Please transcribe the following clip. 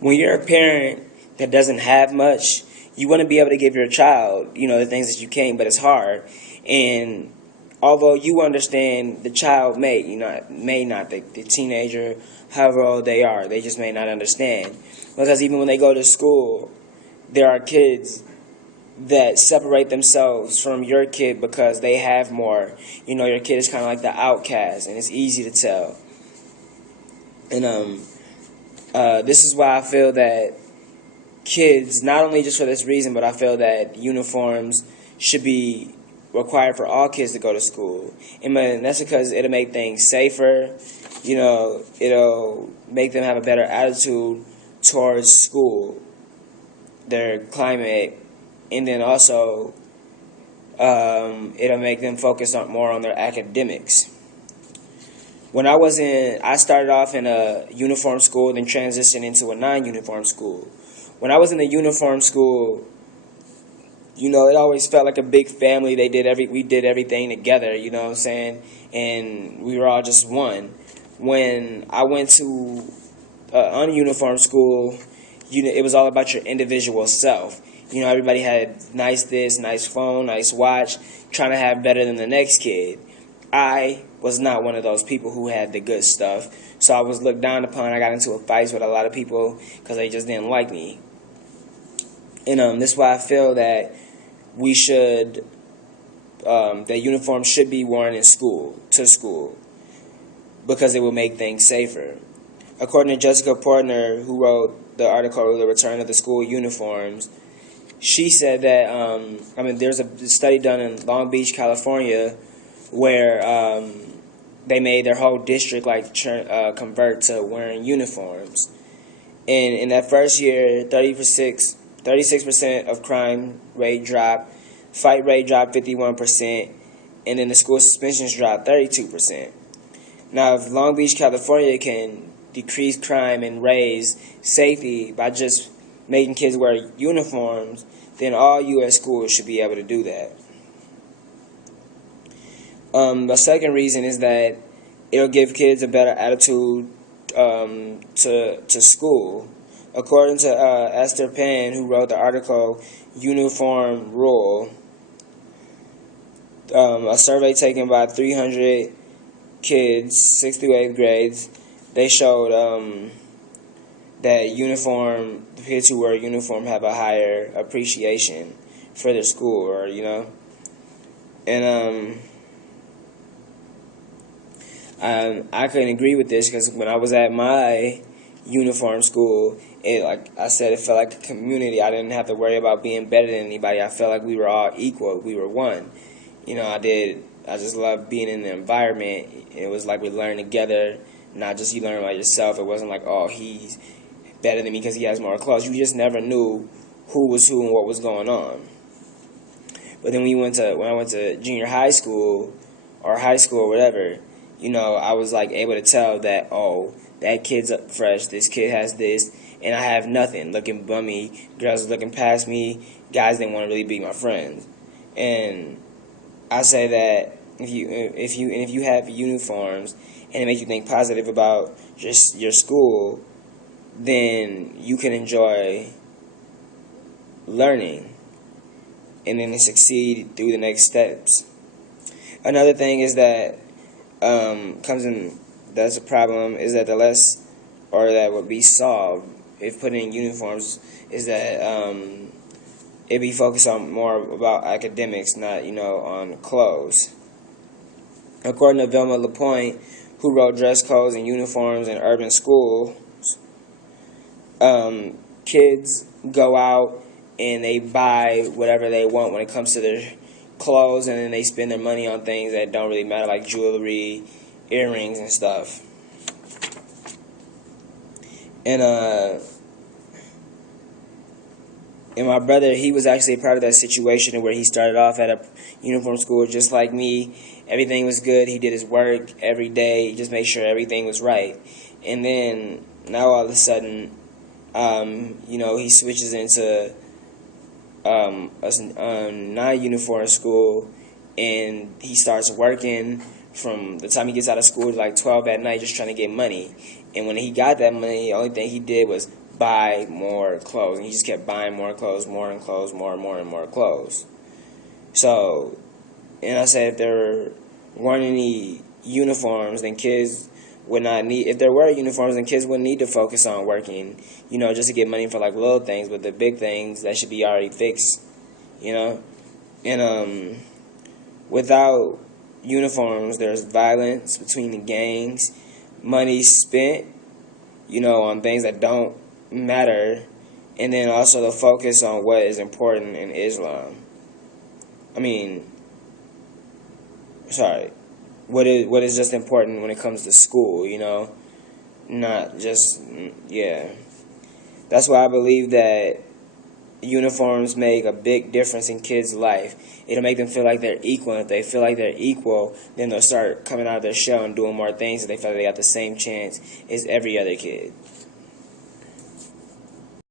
when you're a parent that doesn't have much, you want to be able to give your child, the things that you can, but it's hard. And although you understand, the child may not, the teenager, however old they are, they just may not understand. Because even when they go to school, there are kids that separate themselves from your kid because they have more. Your kid is kind of like the outcast, and it's easy to tell. And this is why I feel that kids, not only just for this reason, but I feel that uniforms should be required for all kids to go to school. And that's because it'll make things safer. It'll make them have a better attitude towards school, their climate, and then also it'll make them focus more on their academics. I started off in a uniform school, then transitioned into a non-uniform school. When I was in the uniform school, it always felt like a big family. We did everything together, you know what I'm saying? And we were all just one. When I went to ununiform school, it was all about your individual self. Everybody had nice this, nice phone, nice watch, trying to have better than the next kid. I was not one of those people who had the good stuff, so I was looked down upon. I got into a fight with a lot of people because they just didn't like me. And this is why I feel that that uniforms should be worn to school, because it will make things safer. According to Jessica Portner, who wrote the article "The Return of the School Uniforms," she said that there's a study done in Long Beach, California, where they made their whole district convert to wearing uniforms. And in that first year, 36% of crime rate dropped, fight rate dropped 51%, and then the school suspensions dropped 32%. Now, if Long Beach, California can decrease crime and raise safety by just making kids wear uniforms, then all U.S. schools should be able to do that. The second reason is that it'll give kids a better attitude to school. According to Esther Penn, who wrote the article "Uniform Rule," a survey taken by 300 kids, 6th through 8th grades, they showed that the kids who wear a uniform have a higher appreciation for their school, and I couldn't agree with this, because when I was at my uniform school, like I said, it felt like a community. I didn't have to worry about being better than anybody. I felt like we were all equal. We were one. I just loved being in the environment. It was like we learned together, not just you learn by yourself. It wasn't like, oh, he's better than me because he has more clothes. You just never knew who was who and what was going on. But then when I went to junior high school or high school or whatever, I was able to tell that, oh, that kid's up fresh, this kid has this, and I have nothing. Looking bummy, girls looking past me, guys didn't want to really be my friends. And I say that if you have uniforms and it makes you think positive about just your school, then you can enjoy learning and then succeed through the next steps. Another thing is that that's a problem, is that that would be solved if put in uniforms, is that it be focused on more about academics, not on clothes. According to Velma LaPointe, who wrote Dress Codes and Uniforms in Urban Schools, kids go out and they buy whatever they want when it comes to their clothes, and then they spend their money on things that don't really matter, like jewelry, earrings, and stuff. And my brother, he was actually a part of that situation where he started off at a uniform school just like me. Everything was good. He did his work every day, just make sure everything was right. And then now all of a sudden, he switches into a non-uniform school, and he starts working from the time he gets out of school to 12 at night, just trying to get money. And when he got that money, the only thing he did was buy more clothes. And he just kept buying more clothes, more and clothes, more and more and more clothes. So, and I said if there weren't any uniforms, then kids would not need, if there were uniforms, then kids wouldn't need to focus on working, just to get money for like little things, but the big things, that should be already fixed, And without uniforms, there's violence between the gangs, money spent, on things that don't matter, and then also the focus on what is important in Islam. What is just important when it comes to school, not just, yeah. That's why I believe that uniforms make a big difference in kids' life. It'll make them feel like they're equal. And if they feel like they're equal, then they'll start coming out of their shell and doing more things, and they feel like they got the same chance as every other kid.